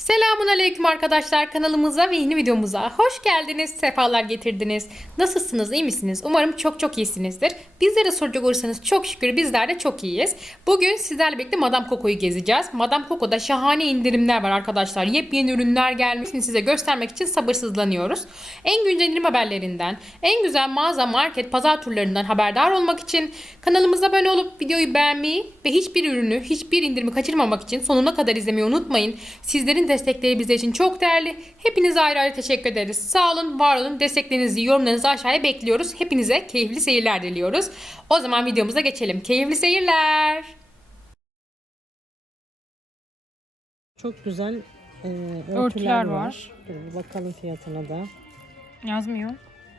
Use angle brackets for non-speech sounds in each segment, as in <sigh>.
Selamun Aleyküm arkadaşlar kanalımıza ve yeni videomuza hoş geldiniz, sefalar getirdiniz. Nasılsınız, iyi misiniz? Umarım çok çok iyisinizdir. Bizlere soracak olursanız çok şükür bizler de çok iyiyiz. Bugün sizlerle birlikte Madame Coco'yu gezeceğiz. Madame Coco'da şahane indirimler var arkadaşlar. Yepyeni ürünler gelmiş. Şimdi size göstermek için sabırsızlanıyoruz. En güncel indirim haberlerinden, en güzel mağaza, market, pazar turlarından haberdar olmak için kanalımıza abone olup videoyu beğenmeyi ve hiçbir ürünü, hiçbir indirimi kaçırmamak için sonuna kadar izlemeyi unutmayın. Sizlerin destekleri bizler için çok değerli. Hepinize ayrı ayrı teşekkür ederiz. Sağ olun, var olun. Desteklerinizi, yorumlarınızı aşağıya bekliyoruz. Hepinize keyifli seyirler diliyoruz. O zaman videomuza geçelim. Keyifli seyirler. Çok güzel e, örtüler, Örtüler var. var. Dur bakalım fiyatına da. Yazmıyor.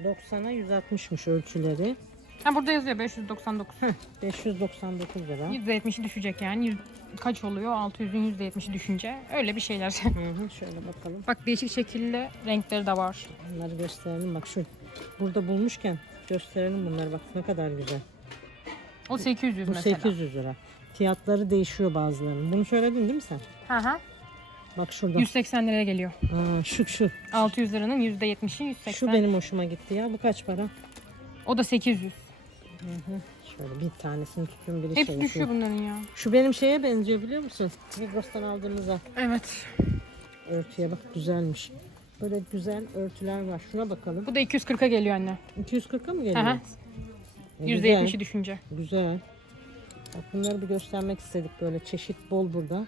90'a 160'mış ölçüleri. Ha burada yazıyor 599. 599 lira. %70'i düşecek yani. Yüz- kaç oluyor? 600'ün %70'i düşünce. Öyle bir şeyler. Hı hı, şöyle bakalım. Bak değişik şekilde renkleri de var. Bunları gösterelim. Bak şu burada bulmuşken gösterelim bunları. Bak ne kadar güzel. O 800 Bu mesela. 800 lira. Fiyatları değişiyor bazılarının. Bunu söyledin değil mi sen? Hı hı. Bak şurada. 180 liraya geliyor. Aa, şu şu. 600 liranın %70'i 180. Şu benim hoşuma gitti ya. Bu kaç para? O da 800. Hı hı. Şöyle bir tanesini tutun biri Hepsi şey. düşüyor bunların ya. şu benim şeye benziyor biliyor musun? Migros'tan aldığımıza. Evet. Örtüye bak güzelmiş. Böyle güzel örtüler var. Şuna bakalım. Bu da 240'a geliyor anne. 240'a mı geliyor? E, %70'i Güzel. düşünce. güzel. Bak bunları bir göstermek istedik böyle çeşit bol burada.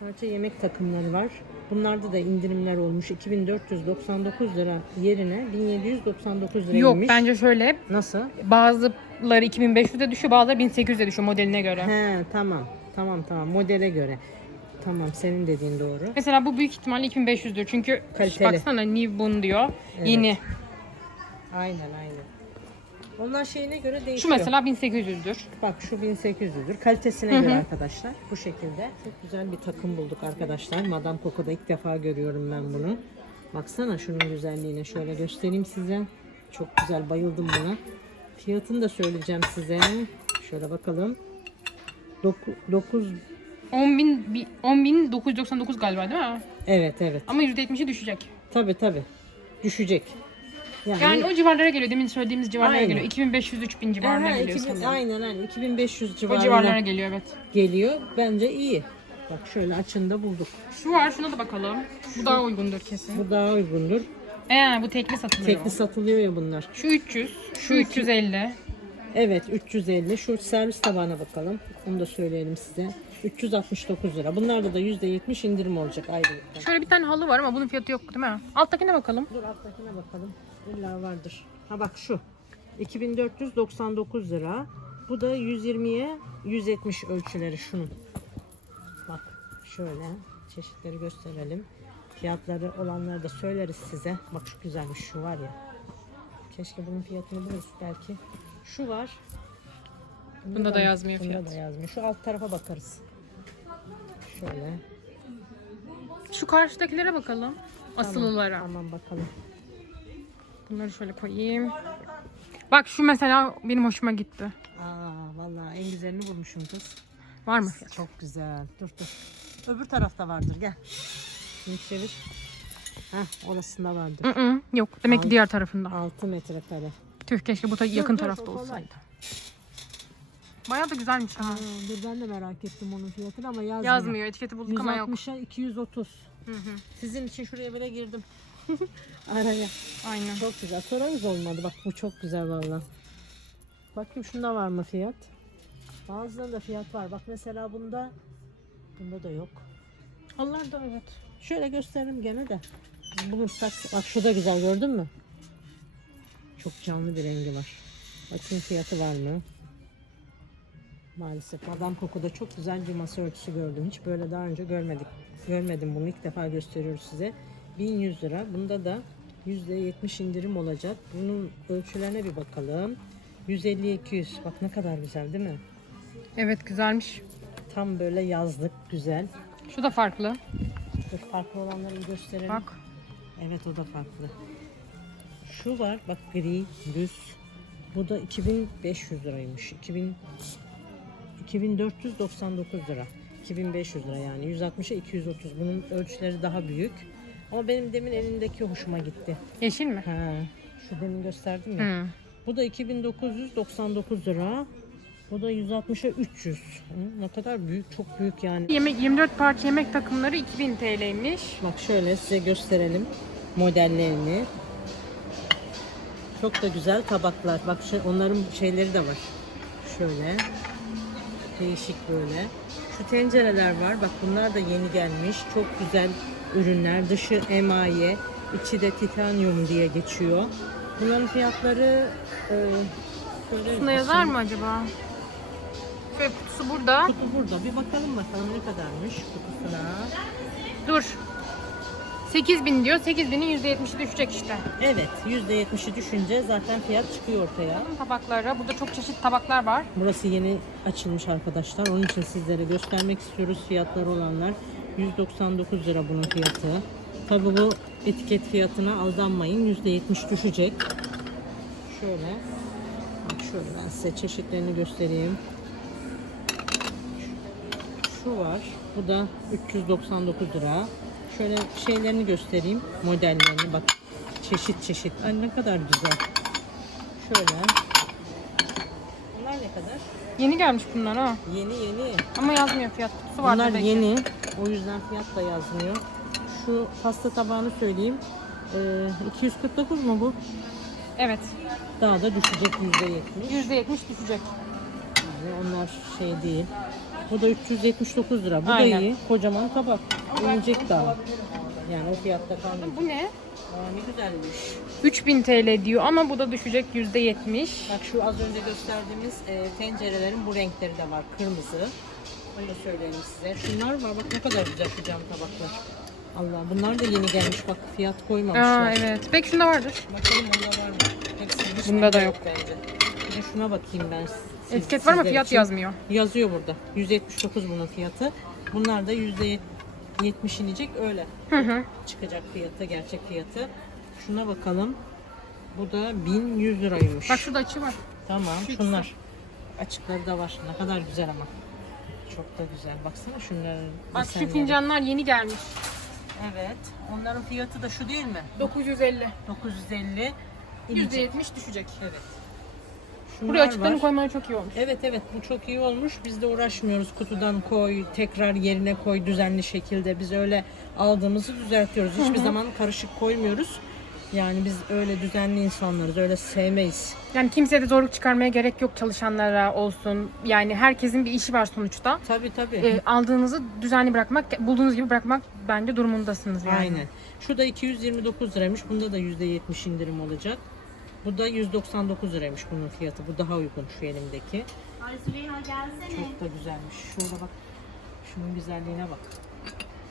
Parça yemek takımları var. Bunlarda da indirimler olmuş. 2499 lira yerine 1799 liraymış. Yok bence şöyle Nasıl? bazıları 2500'e düşüyor bazıları 1800'e düşüyor modeline göre. He tamam. Tamam tamam modele göre. Tamam senin dediğin doğru. Mesela bu büyük ihtimalle 2500'dür çünkü Kaliteli. baksana Newborn diyor Evet. yeni. Aynen aynen. Onlar şeyine göre Şu değişiyor. mesela 1800'dür. Bak şu 1800'dür. Kalitesine Hı hı. göre arkadaşlar. Bu şekilde. Çok güzel bir takım bulduk arkadaşlar. Madame Coco'da ilk defa görüyorum ben bunu. Baksana şunun güzelliğine. Şöyle göstereyim size. Çok güzel. Bayıldım buna. Fiyatını da söyleyeceğim size. Şöyle bakalım. 9 10.000 bi- 10.999 galiba değil mi? Evet evet. Ama %70'i düşecek. Tabi tabi. Düşecek. Yani, Yani o civarlara geliyor. Demin söylediğimiz civarlara Aynen. geliyor. 2500-3000 civarına Aha, geliyor 2000 sanırım. aynen aynen 2500 O civarına civarlara geliyor evet. geliyor. Bence iyi. Bak şöyle açında bulduk. Şu var şuna da bakalım. Bu daha uygundur kesin. Bu daha uygundur. Ee, bu tekli satılıyor. Tekli satılıyor ya bunlar. Şu 300, şu 350. Evet 350. Şu servis tabağına bakalım. Onu da söyleyelim size. 369 lira. Bunlarda da %70 indirim olacak ayrıca. Şöyle bir tane halı var ama bunun fiyatı yok değil mi? Alttakine bakalım. Dur alttakine bakalım. İlla vardır. Ha bak şu. 2499 lira. Bu da 120'ye 170 ölçüleri şunun. Bak şöyle çeşitleri gösterelim. Fiyatları olanları da söyleriz size. Bak şu güzelmiş şu var ya. Keşke bunun fiyatını buluruz belki. Şu var. Bunda da yazmıyor Bunda fiyat. da yazmıyor. Şu alt tarafa bakarız. Şöyle. Şu karşıdakilere bakalım. Asılılara. Tamam bakalım. Bunları şöyle koyayım. Bak şu mesela benim hoşuma gitti. Aa vallahi en güzelini bulmuşum kız. Var mı? Çok güzel. Dur dur. Öbür tarafta vardır gel. Şimdi çevir. Heh orasında vardır. Hı hı, Yok. Demek ki Al. diğer tarafında. 6 metrekare. Tüh keşke bu da yakın dur, tarafta olsaydı. Bayağı da güzelmiş ha. Dur ben de merak ettim onun fiyatını ama yazmıyor. Yazmıyor. Etiketi bulduk ama yok. 160'a 230. Hı hı. Sizin için şuraya bile girdim. <laughs> Araya. Aynen. Çok güzel. Soranız olmadı. Bak bu çok güzel valla. Bakayım şunda var mı fiyat? Bazılarında fiyat var. Bak mesela bunda bunda da yok. Allah da evet. Şöyle gösteririm gene de. Bulursak bak şu da güzel gördün mü? Çok canlı bir rengi var. Bakayım fiyatı var mı? Maalesef Madame Coco'da çok güzel bir masa örtüsü gördüm. Hiç böyle daha önce görmedik. Görmedim bunu ilk defa gösteriyoruz size. 1100 lira. Bunda da %70 indirim olacak. Bunun ölçülerine bir bakalım. 150-200. Bak ne kadar güzel değil mi? Evet güzelmiş. Tam böyle yazlık güzel. Şu da farklı. Dur, farklı olanları bir gösterelim. Bak. Evet o da farklı. Şu var bak gri düz. Bu da 2500 liraymış. 2000 2499 lira. 2500 lira yani 160'a 230. Bunun ölçüleri daha büyük. Ama benim demin elindeki hoşuma gitti. Yeşil mi? Ha, şu demin gösterdim ya. Hı. Bu da 2999 lira. Bu da 160'a 300. Hı, ne kadar büyük, çok büyük yani. Yemek 24 parça yemek takımları 2000 TL'ymiş. Bak şöyle size gösterelim modellerini. Çok da güzel tabaklar. Bak şu, onların şeyleri de var. Şöyle. Değişik böyle. Şu tencereler var. Bak bunlar da yeni gelmiş. Çok güzel ürünler. Dışı emaye, içi de titanyum diye geçiyor. Bunların fiyatları e, Buna yazar mı acaba? Şöyle kutusu burada. Kutu burada. Bir bakalım bakalım ne kadarmış kutusuna. Dur. 8000 diyor. 8000'in %70'i düşecek işte. Evet, %70'i düşünce zaten fiyat çıkıyor ortaya. Tabaklara. Burada çok çeşit tabaklar var. Burası yeni açılmış arkadaşlar. Onun için sizlere göstermek istiyoruz fiyatları olanlar. 199 lira bunun fiyatı. Tabi bu etiket fiyatına aldanmayın. %70 düşecek. Şöyle. Bak şöyle ben size çeşitlerini göstereyim. Şu var. Bu da 399 lira. Şöyle şeylerini göstereyim. Modellerini bak. Çeşit çeşit. Ay ne kadar güzel. Şöyle. Bunlar ne kadar? Yeni gelmiş bunlar ha. Yeni yeni. Ama yazmıyor fiyat kutusu var. Bunlar demek ki. yeni. O yüzden fiyat da yazmıyor. Şu pasta tabağını söyleyeyim. Ee, 249 mu bu? Evet. Daha da düşecek %70. %70 düşecek. Yani onlar şey değil. Bu da 379 lira. Bu Aynen. da iyi. Kocaman tabak. İnecek daha. Yani o fiyatta kalmayacak. Bu ne? Aa, ne güzelmiş. 3000 TL diyor ama bu da düşecek %70. Bak şu az önce gösterdiğimiz e, tencerelerin bu renkleri de var. Kırmızı. Onu da söyleyeyim size. Şunlar var. Bak ne kadar güzel şu cam tabaklar. Allah bunlar da yeni gelmiş. Bak fiyat koymamışlar. Aa evet. Belki şunda vardır. Bakalım bunda var mı? Hiç Bunda da yok. bence. Bir de şuna bakayım ben. siz- Etiket var ama sizler fiyat için. yazmıyor. Yazıyor burada. 179 bunun fiyatı. Bunlar da %70 inecek öyle. Hı hı. Çıkacak fiyatı, gerçek fiyatı. Şuna bakalım. Bu da 1100 liraymış. Bak şurada açı var. Tamam Şu şunlar. Açıkları da var. Ne kadar güzel ama. Çok da güzel. Baksana şunların Bak şu fincanlar yeni gelmiş. Evet. Onların fiyatı da şu değil mi? 950. 950. inecek. %70 düşecek. Evet. Buraya açıklarını var. çok iyi olmuş. Evet evet bu çok iyi olmuş. Biz de uğraşmıyoruz. Kutudan koy, tekrar yerine koy düzenli şekilde. Biz öyle aldığımızı düzeltiyoruz. Hiçbir zaman karışık koymuyoruz. Yani biz öyle düzenli insanlarız. Öyle sevmeyiz. Yani kimseye de zorluk çıkarmaya gerek yok çalışanlara olsun. Yani herkesin bir işi var sonuçta. Tabii tabii. Ee, aldığınızı düzenli bırakmak, bulduğunuz gibi bırakmak bence durumundasınız yani. Aynen. Şu da 229 liraymış. Bunda da %70 indirim olacak. Bu da 199 liraymış bunun fiyatı. Bu daha uygun şu elimdeki. Ay Züleyha gelsene. Çok da güzelmiş. Şurada bak. Şunun güzelliğine bak.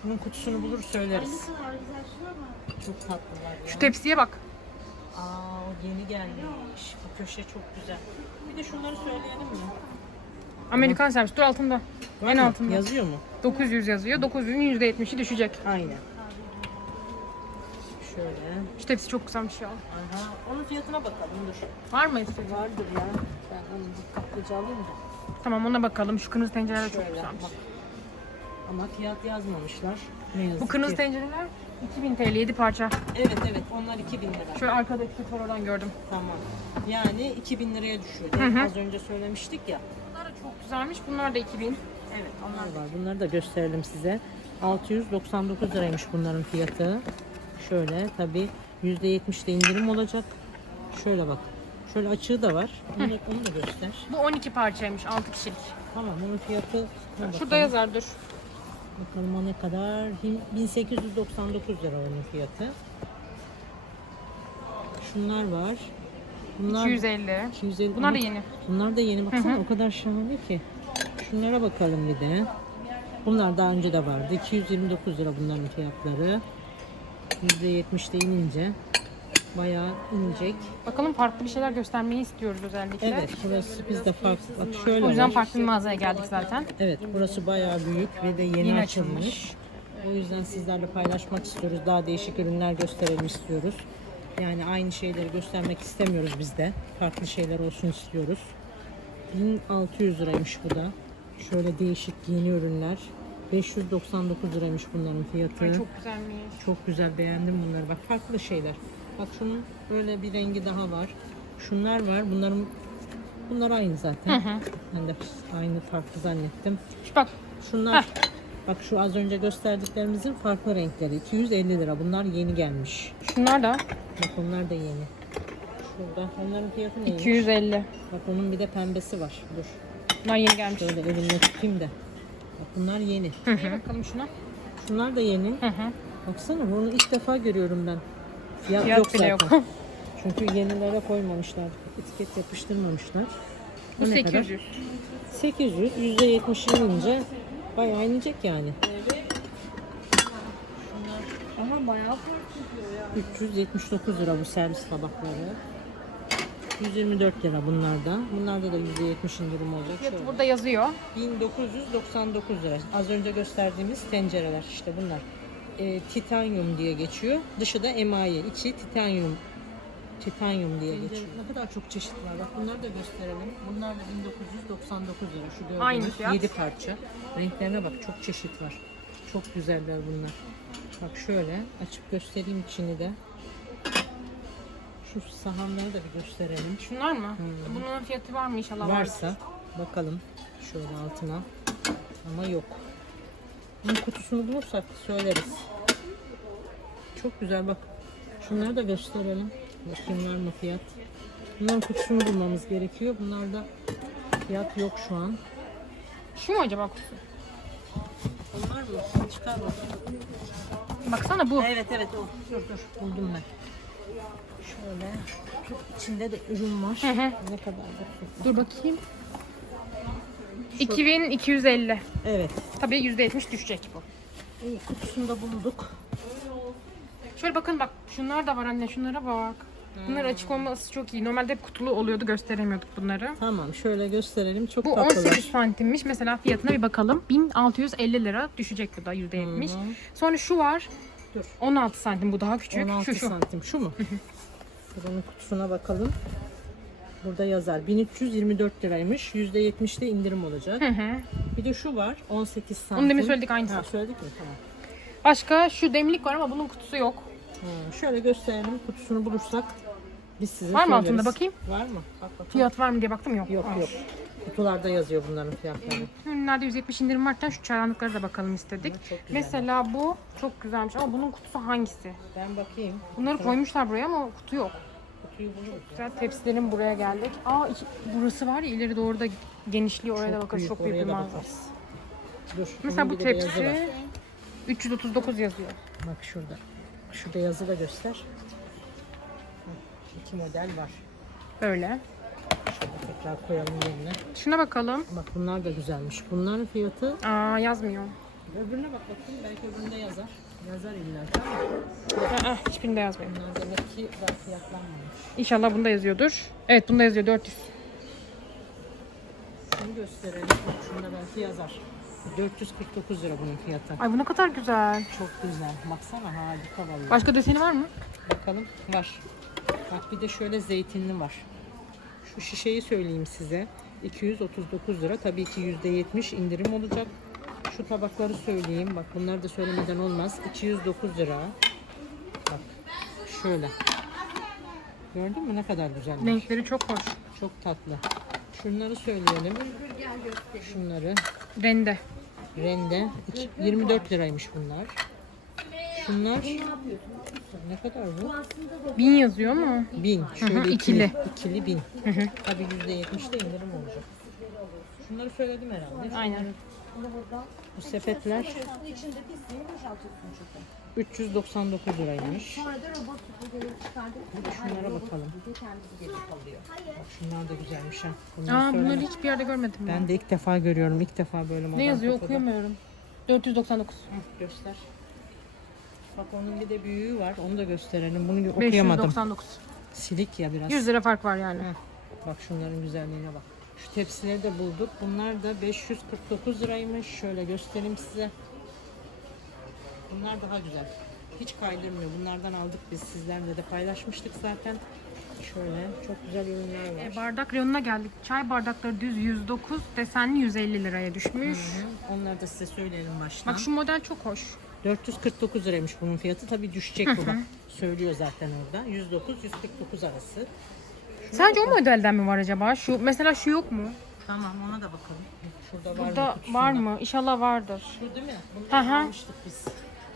Bunun kutusunu bulur Ay söyleriz. ne kadar güzel şuna bak. Çok tatlılar ya. Şu tepsiye bak. Aa o yeni gelmiş. Bu köşe çok güzel. Bir de şunları söyleyelim mi? Amerikan servis. Dur altında. Var en mı? altında. Yazıyor mu? 900 yazıyor. 900'ün %70'i düşecek. Aynen. Şöyle. Şu tepsi çok güzelmiş ya. Aha. Onun fiyatına bakalım dur. Var mı istediğin? Vardır ya. Ben onu dikkatlice alayım da. Tamam ona bakalım. Şu kırmızı tencereler çok Şöyle güzelmiş. bak. Ama fiyat yazmamışlar. Ne yazık Bu kırmızı ki. tencereler 2000 TL 7 parça. Evet evet onlar 2000 lira. Şöyle arkada etiket var oradan gördüm. Tamam. Yani 2000 liraya düşüyor. Hı hı. Az önce söylemiştik ya. Bunlar da çok güzelmiş. Bunlar da 2000. Evet onlar var. Bunları da gösterelim size. 699 liraymış bunların fiyatı. Şöyle tabi %70 de indirim olacak. Şöyle bak. Şöyle açığı da var. Onu da, onu da göster. Bu 12 parçaymış 6 kişilik. Tamam onun fiyatı Şurada bakalım. yazar dur. Bakalım o ne kadar? Hin- 1899 lira onun fiyatı. Şunlar var. Bunlar 250. 250. Bunlar da yeni. Bunlar da yeni baksana o kadar şahane ki. Şunlara bakalım bir de. Bunlar daha önce de vardı. 229 lira bunların fiyatları. %70 de inince bayağı inecek. Bakalım farklı bir şeyler göstermeyi istiyoruz özellikle. Evet burası bizde farklı. Bak şöyle O yüzden var. farklı bir mağazaya geldik zaten. Evet burası bayağı büyük ve de yeni, Yeni açılmış. açılmış. O yüzden sizlerle paylaşmak istiyoruz. Daha değişik ürünler gösterelim istiyoruz. Yani aynı şeyleri göstermek istemiyoruz biz de. Farklı şeyler olsun istiyoruz. 1600 liraymış bu da. Şöyle değişik yeni ürünler. 599 liraymış bunların fiyatı. Ay çok güzelmiş. Çok güzel beğendim bunları. Bak farklı şeyler. Bak şunun böyle bir rengi daha var. Şunlar var. Bunların bunlar aynı zaten. Ben de aynı farklı zannettim. Şu bak Şunlar bak şu az önce gösterdiklerimizin farklı renkleri. 250 lira. Bunlar yeni gelmiş. şunlar da Bak onlar da yeni. Şurada onların fiyatı neymiş? 250. Bak onun bir de pembesi var. Dur. Bunlar yeni gelmiş. Şöyle elimle tutayım da. Bak bunlar yeni. Hı hı. Bakalım şuna. Şunlar da yeni. Hı hı. Baksana bunu ilk defa görüyorum ben. Fiyat, Fiyat yok bile zaten. yok. <laughs> Çünkü yenilere koymamışlar. Etiket yapıştırmamışlar. Bu ne kadar? 800. 800, %70 inince bayağı inecek yani. Ama bayağı 379 lira bu servis tabakları. 124 lira bunlarda. Bunlarda da %70 indirim olacak. Şöyle. Fiyatı burada yazıyor. 1999 lira. Az önce gösterdiğimiz tencereler işte bunlar. Ee, titanyum diye geçiyor. Dışı da emaye, içi titanyum. Titanyum diye geçiyor. Ne kadar çok çeşit var. Bak bunları da gösterelim. Bunlar da 1999 lira. Şu gördüğünüz Aynı fiyat. 7 parça. Renklerine bak çok çeşit var. Çok güzeller bunlar. Bak şöyle açıp göstereyim içini de. Şu sahanları da bir gösterelim. Şunlar mı? Bunun fiyatı var mı inşallah? vardır. Varsa bakalım şöyle altına. Ama yok. Bunun kutusunu bulursak söyleriz. Çok güzel bak. Şunları da gösterelim. Bakayım var mı fiyat. Bunların kutusunu bulmamız gerekiyor. Bunlarda fiyat yok şu an. Şu mu acaba kutusu? Onlar mı? Çıkar bak. Baksana bu. Evet evet o. Dur dur buldum ben. Şöyle. içinde de ürün var. Hı hı. Ne kadar da Dur bakayım. 2250. Evet. Tabii %70 düşecek bu. İyi kutusunu da bulduk. Şöyle bakın bak şunlar da var anne şunlara bak. Bunlar açık olması çok iyi. Normalde hep kutulu oluyordu gösteremiyorduk bunları. Tamam şöyle gösterelim. Çok Bu tatlılar. 18 santimmiş. Mesela fiyatına bir bakalım. 1650 lira düşecek bu da %70. Hı hı. Sonra şu var. Dur. 16 santim bu daha küçük. 16 şu şu. santim şu mu? Buranın kutusuna bakalım. Burada yazar 1324 liraymış. %70 de indirim olacak. Hı hı. Bir de şu var 18 santim. Onu demin söyledik aynısı. Ha, söyledik mi? Tamam. Başka şu demlik var ama bunun kutusu yok. Ha, şöyle gösterelim. Kutusunu bulursak biz size Var mı söyleriz. altında bakayım? Var mı? Bak bakalım. Fiyat var mı diye baktım yok. Yok Var. yok. Kutularda yazıyor bunların fiyatları. Ürünlerde 170 indirim varken şu çaydanlıklara da bakalım istedik. Çok güzel. Mesela bu çok güzelmiş ama bunun kutusu hangisi? Ben bakayım. Bunları koymuşlar buraya ama kutu yok. Kutuyu buluruz. Güzel tepsilerin buraya geldik. Aa iki, burası var ya ileri doğru da genişliği oraya da bakarız çok büyük oraya bir da bakarız. Dur. Mesela bunun bu bir de beyazı var. tepsi 339 yazıyor. Bak şurada. Şurada yazı da göster. Hı, İki model var. Böyle. Tekrar koyalım yerine. Şuna bakalım. Bak bunlar da güzelmiş. Bunların fiyatı Aa yazmıyor. öbürüne bak bakayım. Belki öbüründe yazar. Yazar illa ki ama Aa, hiçbirinde yazmıyor. bunlar demek ki daha fiyatlanmamış. İnşallah bunda yazıyordur. Evet bunda yazıyor 400. Şunu gösterelim. Şunda belki yazar. 449 lira bunun fiyatı. Ay bu ne kadar güzel. Çok güzel. Baksana harika vallahi. Başka deseni var mı? Bakalım var. Bak bir de şöyle zeytinli var. Şu şişeyi söyleyeyim size. 239 lira. Tabii ki %70 indirim olacak. Şu tabakları söyleyeyim. Bak bunları da söylemeden olmaz. 209 lira. Bak şöyle. Gördün mü ne kadar güzel. Renkleri çok hoş. Çok tatlı. Şunları söyleyelim. Şunları. Rende. Rende. İki- 24 liraymış bunlar. Şunlar ne kadar bu? 1000 yazıyor mu? Bin. Şöyle hı, ikili. ikili. İkili bin. Tabii yüzde yetmiş de indirim olacak. Şunları söyledim herhalde. Aynen. Bu sepetler 399 liraymış. Şunlara bakalım. Bak şunlar da güzelmiş ha. Bunları Aa bunları hiçbir yerde görmedim ben. Ben de ilk defa görüyorum. İlk defa böyle Ne yazıyor okuyamıyorum. 499. Hı, Göster. Bak onun bir de büyüğü var. Onu da gösterelim. Bunu okuyamadım. 599. Silik ya biraz. 100 lira fark var yani. Heh, Bak şunların güzelliğine bak. Şu tepsileri de bulduk. Bunlar da 549 liraymış. Şöyle göstereyim size. Bunlar daha güzel. Hiç kaydırmıyor. Bunlardan aldık biz sizlerle de paylaşmıştık zaten. şöyle çok güzel ürünler var. E, bardak reyonuna geldik. Çay bardakları düz 109, desenli 150 liraya düşmüş. Hı, Onları da size söyleyelim baştan. Bak şu model çok hoş. 449 liraymış bunun fiyatı. Tabii düşecek bu bak. Söylüyor zaten orada. 109 149 arası. Sence o modelden mi var acaba? Şu mesela şu yok mu? Tamam ona da bakalım. Şurada var Burada mı? kutusunda? var mı? İnşallah vardır. Şu değil mi? Bunları hı. almıştık biz.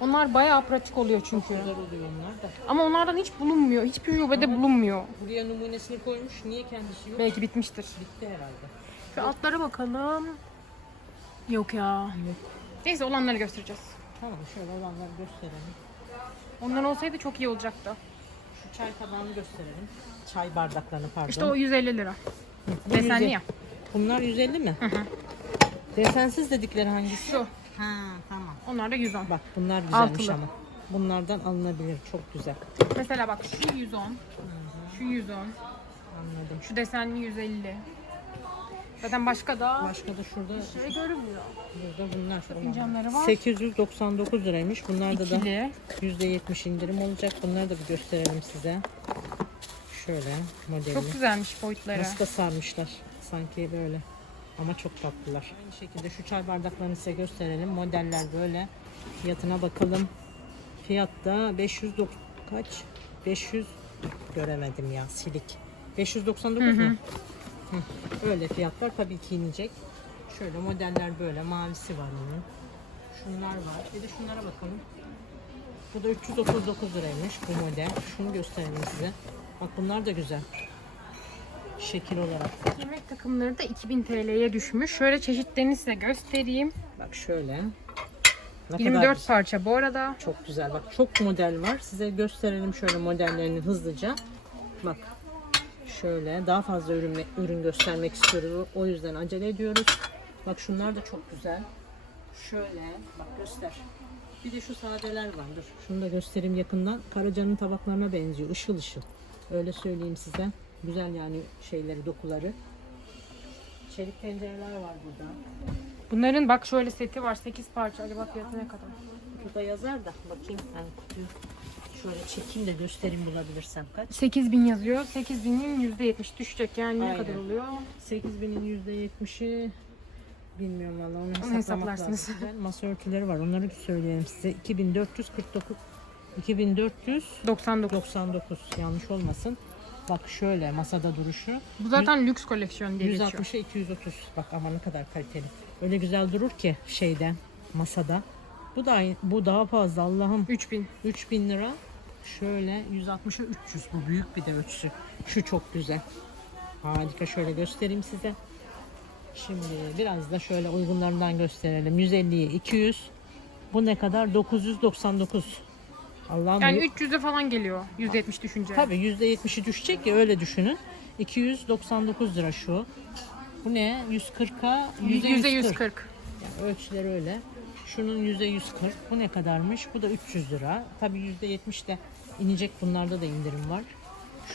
Onlar bayağı pratik oluyor çünkü. Güzel oluyor onlar da. Ama onlardan hiç bulunmuyor. Hiçbir şubede bulunmuyor. Buraya numunesini koymuş. Niye kendisi yok? Belki bitmiştir. Bitti herhalde. Şu altlara bakalım. Yok ya. Neyse olanları göstereceğiz. Tamam şöyle olanları gösterelim. Onlar olsaydı çok iyi olacaktı. Şu çay tabağını gösterelim. Çay bardaklarını pardon. İşte o 150 lira. Bu Desenli 150. ya. Bunlar 150 mi? hı. Desensiz dedikleri hangisi? Şu. Ha tamam. Onlar da 110. Bak bunlar güzelmiş Altılı. ama. Bunlardan alınabilir. Çok güzel. Mesela bak şu 110. Şu 110. Anladım. Şu desenli 150. Zaten başka da Başka da şurada şey görünmüyor. burada bunlar. Fincanları var. 899 liraymış. Bunlarda da İkili. %70 indirim olacak. Bunları da bir gösterelim size. Şöyle modelini. Çok güzelmiş boyutları. Nasıl da sarmışlar. Sanki böyle. Ama çok tatlılar. Aynı şekilde şu çay bardaklarını size gösterelim. Modeller böyle. Fiyatına bakalım. Fiyatta 500 kaç? 500 göremedim ya silik. 599 mu? Öyle fiyatlar tabii ki inecek. Şöyle modeller böyle. Mavisi var onun. Şunlar var. Bir de şunlara bakalım. Bu da 339 liraymış bu model. Şunu gösterelim size. Bak bunlar da güzel. Şekil olarak. Yemek takımları da 2000 TL'ye düşmüş. Şöyle çeşitlerini size göstereyim. Bak şöyle. Ne kadar 24 güzel. parça bu arada. Çok güzel. Bak çok model var. Size gösterelim şöyle modellerini hızlıca. Bak. Şöyle daha fazla ürün ürün göstermek istiyoruz. O yüzden acele ediyoruz. Bak şunlar da çok güzel. Şöyle bak göster. Bir de şu sadeler var. Dur. Şunu da göstereyim yakından. Karacanın tabaklarına benziyor. Işıl ışıl. Öyle söyleyeyim size. Güzel yani şeyleri, dokuları. Çelik tencereler var burada. Bunların bak şöyle seti var 8 parça. Acaba fiyatı ne kadar? Burada yazar da bakayım ben kutuyu şöyle çekeyim de göstereyim bulabilirsem kaç. 8000 yazıyor. 8000'in %70 düşecek. Yani ne Aynen. kadar oluyor? 8000'in %70'i bilmiyorum valla onu hesaplamak hesaplarsınız. lazım. Masa örtüleri var onları söyleyelim size. 2449 2499 99. yanlış olmasın. Bak şöyle masada duruşu. Bu zaten lüks koleksiyon diye geçiyor. 160'a 230. Bak ama ne kadar kaliteli. Öyle güzel durur ki şeyde masada. Bu da aynı- bu daha fazla Allah'ım. 3000. 3000 lira. Şöyle 160'a 300. Bu büyük bir de ölçüsü. Şu çok güzel. Harika. Şöyle göstereyim size. Şimdi biraz da şöyle uygunlarından gösterelim. 150'ye 200. Bu ne kadar? 999. Allah'ım Yani bu- 300'e falan geliyor. %70 düşünce. Tabii %70'i düşecek ya öyle düşünün. 299 lira şu. Bu ne? 140'a Yüzde 140. 140. Yani ölçüleri öyle. Şunun yüzde 140. Bu ne kadarmış? Bu da 300 lira. Tabii yüzde 70 de inecek. Bunlarda da indirim var.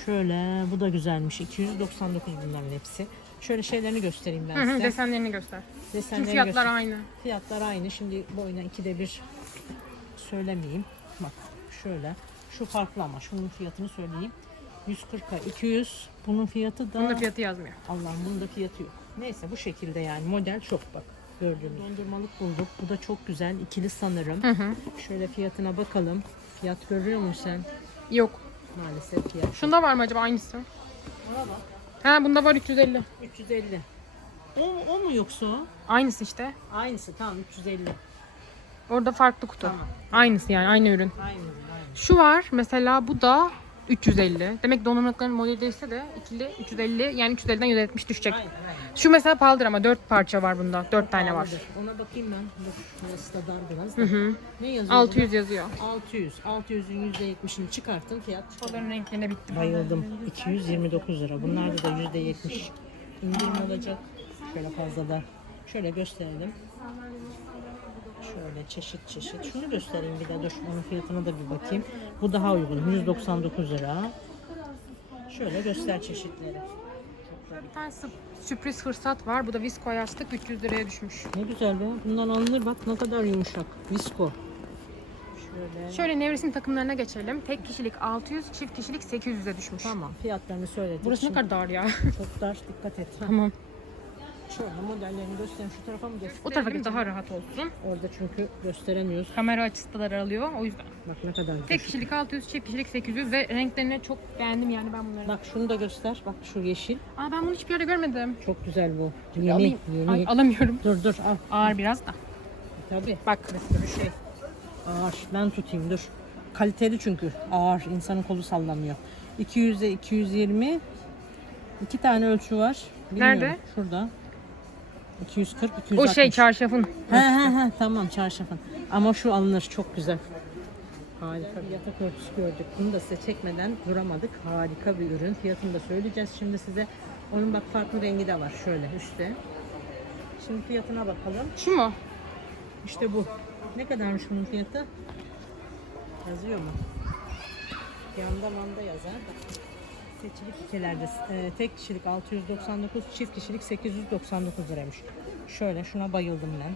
Şöyle bu da güzelmiş. 299 bunların hepsi. Şöyle şeylerini göstereyim ben Hı hı, size. desenlerini göster. Desenlerini Çünkü fiyatlar göster- aynı. Fiyatlar aynı. Şimdi boyuna ikide bir söylemeyeyim. Bak şöyle. Şu farklı ama şunun fiyatını söyleyeyim. 140'a 200. Bunun fiyatı da Bunun da fiyatı yazmıyor. Allah'ım bunun da fiyatı yok. Neyse bu şekilde yani model çok bak gördüğünüz. Dondurmalık bulduk. Bu da çok güzel. ikili sanırım. Şöyle fiyatına bakalım. Fiyat görüyor musun sen? Yok. Maalesef fiyat. Şunda var mı acaba aynısı? Ona bak. Ha bunda var 350. 350. O, o mu yoksa o? Aynısı işte. Aynısı tamam 350. Orada farklı kutu. Tamam. Aynısı yani aynı ürün. Aynı. aynı. Şu var mesela bu da 350. Demek donanımlıkların modeli değilse de ikili 350 yani 350'den 170 düşecek. Aynen aynen. Şu mesela pahalıdır ama 4 parça var bunda. 4 tane var. Ona bakayım ben. Dur. Burası da dar biraz. da. Hı hı. Ne yazıyor? 600 yazıyor. burada? 600. 600'ün %70'ini çıkartın fiyat. Onların renklerine bitti. Bayıldım. 229 lira. Bunlarda da %70 indirim olacak. Şöyle fazla da şöyle gösterelim. Şöyle çeşit çeşit. Şunu göstereyim bir de dur. Onun fiyatına da bir bakayım. Bu daha uygun. 199 lira. Şöyle göster çeşitleri. Bir tane sü- sürpriz fırsat var. Bu da visko yastık 300 liraya düşmüş. Ne güzel be. Bundan alınır bak ne kadar yumuşak. Visko. Şöyle. Şöyle nevresim takımlarına geçelim. Tek kişilik 600, çift kişilik 800'e düşmüş. Tamam fiyatlarını söyledik. Burası ne Şimdi kadar dar ya. Çok dar dikkat et. Tamam. Şöyle modellerini göstereyim. Şu tarafa mı göstereyim? O tarafa daha rahat olsun. Orada çünkü gösteremiyoruz. Kamera açısı da daralıyor o yüzden. Bak ne kadar güzel. Tek kişilik 600, çift kişilik 800 ve renklerini çok beğendim yani ben bunları. Bak şunu da göster. Bak şu yeşil. Aa ben bunu hiçbir yerde görmedim. Çok güzel bu. Yeni. alayım. Yeni. Ay, alamıyorum. Dur dur al. Ağır biraz da. Tabii. Bak. Bir şey. Ağır. Ben tutayım dur. Kaliteli çünkü. Ağır. İnsanın kolu sallanıyor. 200'e 220. İki tane ölçü var. Bilmiyorum. Nerede? Şurada. 240, 260. O şey çarşafın. He he he tamam çarşafın. Ama şu alınır çok güzel. Harika bir yatak örtüsü gördük. Bunu da size çekmeden duramadık. Harika bir ürün. Fiyatını da söyleyeceğiz şimdi size. Onun bak farklı rengi de var şöyle üstte. Şimdi fiyatına bakalım. Şu mu? İşte bu. Ne kadarmış bunun fiyatı? Yazıyor mu? Yanda manda yazar. Seçili kitlelerde e, tek kişilik 699, çift kişilik 899 liraymış. Şöyle şuna bayıldım ben.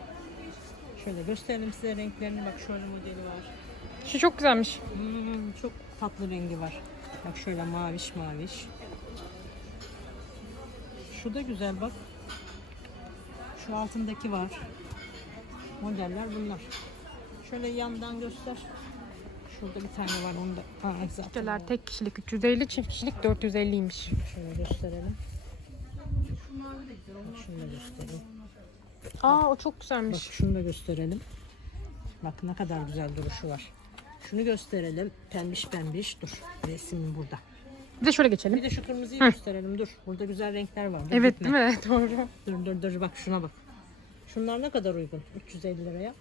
Şöyle gösterelim size renklerini. Bak şöyle modeli var. Şu çok güzelmiş. Hmm, çok tatlı rengi var. Bak şöyle maviş maviş. Şu da güzel bak. Şu altındaki var. Modeller bunlar. Şöyle yandan göster. Şurada bir tane var onu da. Var. tek kişilik 350, çift kişilik 450'ymiş. Şöyle gösterelim. Bak şunu da göstereyim. Aa o çok Bak güzelmiş. şunu da gösterelim. Bak ne kadar güzel duruşu var. Şunu gösterelim. Pembiş pembiş. Dur. Resim burada. Bir de şöyle Bir geçelim. de şu kırmızıyı gösterelim. Dur. Burada güzel renkler var. Dur, Evet gitme. değil mi? <laughs> Doğru. Dur dur dur bak şuna bak. Şunlar ne kadar uygun? 350 liraya.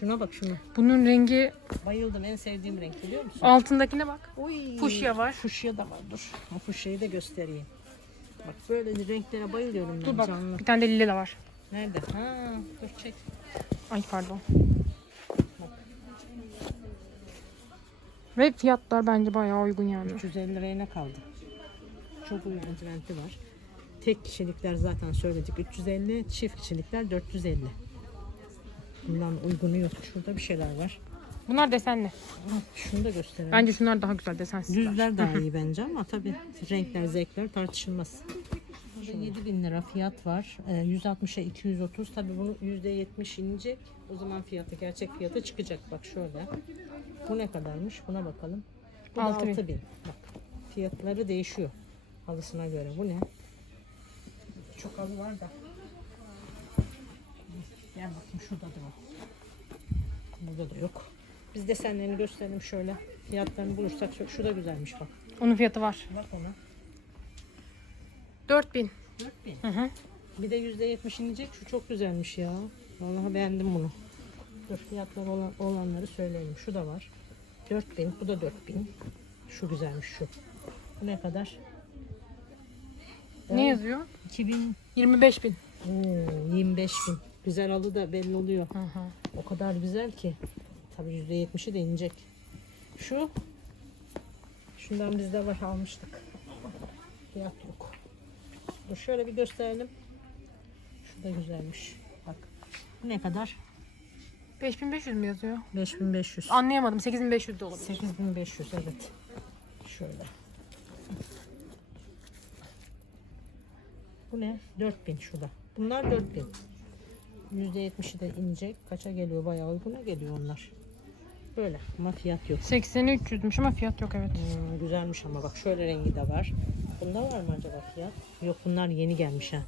Şuna bak şunu. Bunun rengi Bayıldım. En sevdiğim renk biliyor musun? altındakine bak. Oy. Fuşya var. Fuşya da var. Dur. O fuşyayı da göstereyim. Bak böyle renklere bayılıyorum ben Dur bak canlı. bir tane de lila var. Nerede? Ha, dur çek. Ay pardon. Ve fiyatlar bence bayağı uygun yani. 350 liraya ne kaldı? Çok uygun trenti var. Tek kişilikler zaten söyledik 350, çift kişilikler 450. Bundan uygunu yok. Şurada bir şeyler var. Bunlar desenli. Şunu da gösterelim. Bence şunlar daha güzel desensiz. Düzler daha iyi bence ama tabii renkler, zevkler tartışılmaz. Burada 7000 lira fiyat var. Ee, 160'a 230. Tabii bunu %70 inecek. O zaman fiyatı, gerçek fiyatı çıkacak. Bak şöyle. Bu ne kadarmış? Buna bakalım. Bu da 6000. 6000. Bak fiyatları değişiyor. Halısına göre. Bu ne? Çok halı var da. Gel bakayım şurada da var. Burada da yok. Biz desenlerini gösterelim şöyle. Fiyatlarını bulursak şu, da güzelmiş bak. Onun fiyatı var. Bak ona. 4000. 4000. Hı hı. Bir de %70 inecek. Şu çok güzelmiş ya. Vallahi beğendim bunu. Dur fiyatlar olan, olanları söyleyelim. Şu da var. 4000. Bu da 4000. Şu güzelmiş şu. Bu ne kadar? Ne yazıyor? 2000. 25000. Oo, 25 bin. Güzel alı da belli oluyor. Hı hı. O kadar güzel ki. Tabii %70'i de inecek. Şu. Şundan bizde var almıştık. Fiyat yok. Dur şöyle bir gösterelim. Şu da güzelmiş. Bak. Bu ne kadar? 5500 mü yazıyor? 5500. Anlayamadım. 8500 de olabilir. 8500 evet. Şöyle. Bu ne? 4000 şurada. Bunlar 4000. %70'i de inecek. Kaça geliyor? Bayağı uyguna geliyor onlar. Böyle ama fiyat yok. 80'i 300'müş ama fiyat yok evet. Hmm, güzelmiş ama bak şöyle rengi de var. Bunda var mı acaba fiyat? Yok bunlar yeni gelmiş ha.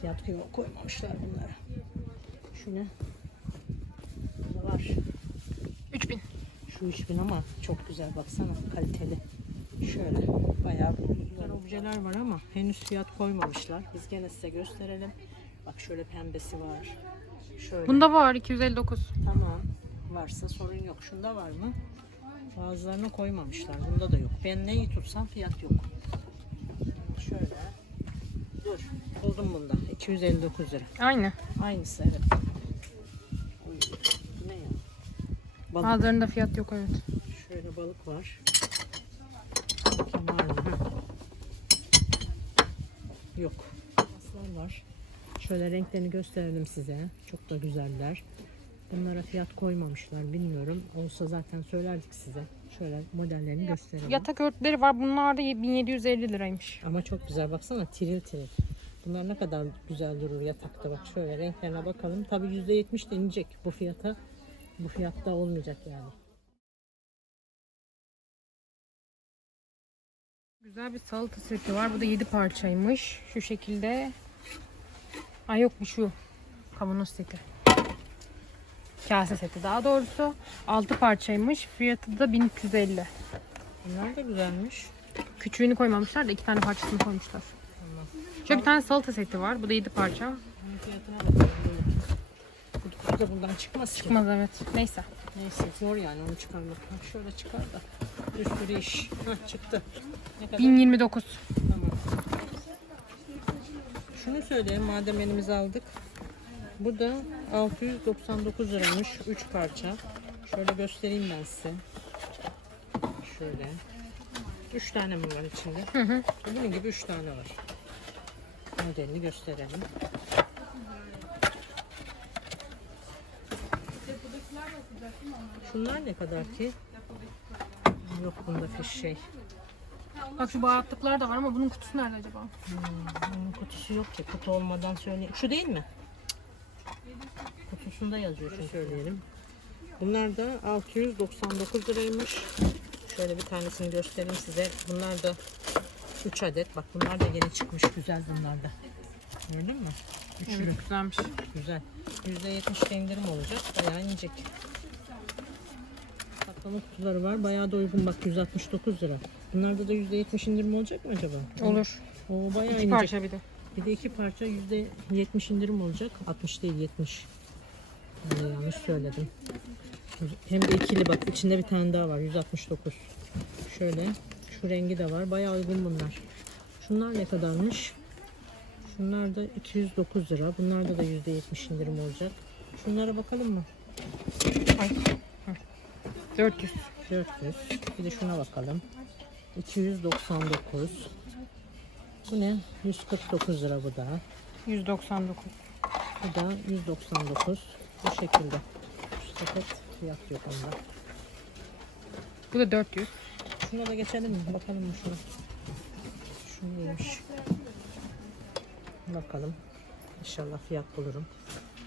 Fiyat yok koymamışlar bunlara. Şu ne? Bunda var. 3000. Şu 3000 ama çok güzel baksana kaliteli. Şöyle bayağı güzel objeler var ama henüz fiyat koymamışlar. Biz gene size gösterelim. Bak şöyle pembesi var. Şöyle. Bunda var 259. Tamam. Varsa sorun yok. Şunda var mı? Bazılarını koymamışlar. Bunda da yok. Ben neyi tutsam fiyat yok. Şöyle. Dur. Buldum bunda. 259 lira. Aynı. Aynısı evet. Bu Ne ya? Balık. Bazılarında fiyat yok evet. Şöyle balık var. Bakayım var mı? Yok. Aslan var. Şöyle renklerini gösterelim size. Çok da güzeller. Bunlara fiyat koymamışlar bilmiyorum. Olsa zaten söylerdik size. Şöyle modellerini gösterelim. Yatak örtüleri var. Bunlar da 1750 liraymış. Ama çok güzel baksana tiril tiril. Bunlar ne kadar güzel durur yatakta bak şöyle renklerine bakalım. Tabii %70 de inecek bu fiyata. Bu fiyatta olmayacak yani. Güzel bir salata seti var. Bu da 7 parçaymış. Şu şekilde. Ay yok bu şu. Kavanoz seti. Kase seti daha doğrusu. 6 parçaymış. Fiyatı da 1350. Bunlar da güzelmiş. Küçüğünü koymamışlar da iki tane parçasını koymuşlar. Tamam. Şöyle bir tane salata seti var. Bu da 7 parça. Kutu da buradan çıkmaz. Çıkmaz evet. Neyse. Neyse zor yani onu çıkarmak. Şöyle çıkar da. Bir sürü iş. Hah çıktı. Ne kadar? 1029. Şunu söyleyeyim madem elimize aldık. Bu da 699 liraymış 3 parça. Şöyle göstereyim ben size. Şöyle. 3 tane mi var içinde? Hı hı. Bunun gibi 3 tane var. Modelini gösterelim. Şunlar ne kadar ki? Yok bunda fiş şey. Bak şu baharatlıklar da var ama bunun kutusu nerede acaba? Bunun kutusu yok ki. Kutu olmadan söyleyeyim. Şu değil mi? Kutusunda yazıyor çünkü söyleyelim. Bunlar da 699 liraymış. Şöyle bir tanesini göstereyim size. Bunlar da 3 adet. Bak bunlar da yeni çıkmış. Güzel bunlar da. Gördün mü? Üçlü. Evet güzelmiş. Güzel. %70 de indirim olacak. Bayağı inecek. Saklama kutuları var. Bayağı da uygun. Bak 169 lira. Bunlarda da %70 indirim olacak mı acaba? Olur. O bayağı İki inecek. parça bir de. Bir de iki parça yüzde yetmiş indirim olacak. 60 değil 70. Ben de yanlış söyledim. Hem de ikili bak içinde bir tane daha var 169. Şöyle şu rengi de var. Bayağı uygun bunlar. Şunlar ne kadarmış? Şunlar da 209 lira. Bunlarda da yüzde yetmiş indirim olacak. Şunlara bakalım mı? Ay. Hı. 400. 400. Bir de şuna bakalım. 299. Bu ne? 149 lira bu da. 199. Bu da 199. Bu şekilde. Şu sepet fiyat yok onda. Bu da 400. Şuna da geçelim mi? Bakalım mı şuna? Şu neymiş? Bakalım. İnşallah fiyat bulurum.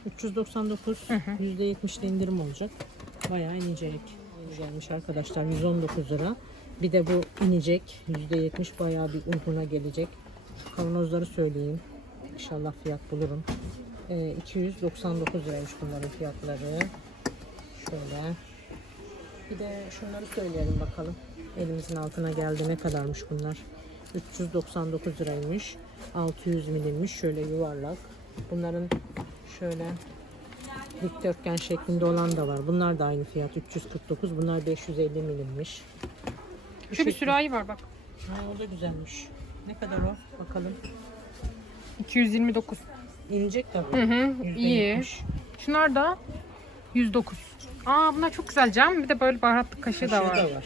399 %70 de indirim olacak. Bayağı. Yeni gelmiş arkadaşlar 119 lira. Bir de bu inecek %70 bayağı bir uyguna gelecek. Şu kavanozları söyleyeyim. İnşallah fiyat bulurum. Ee, 299 liraymış bunların fiyatları. Şöyle. Bir de şunları söyleyelim bakalım. Elimizin altına geldi ne kadarmış bunlar? 399 liraymış. 600 milimmiş. Şöyle yuvarlak. Bunların şöyle dikdörtgen şeklinde olan da var. Bunlar da aynı fiyat. 349. Bunlar 550 milimmiş. Bu Şu bir şekil- sürahi var bak. Ha, o da güzelmiş. Ne kadar o? Bakalım. 229. İnecek tabii. Hı hı. iyi. %70. Şunlar da 109. Aa bunlar çok güzel cam. Bir de böyle baharatlı kaşığı da Kaşığı var. da var.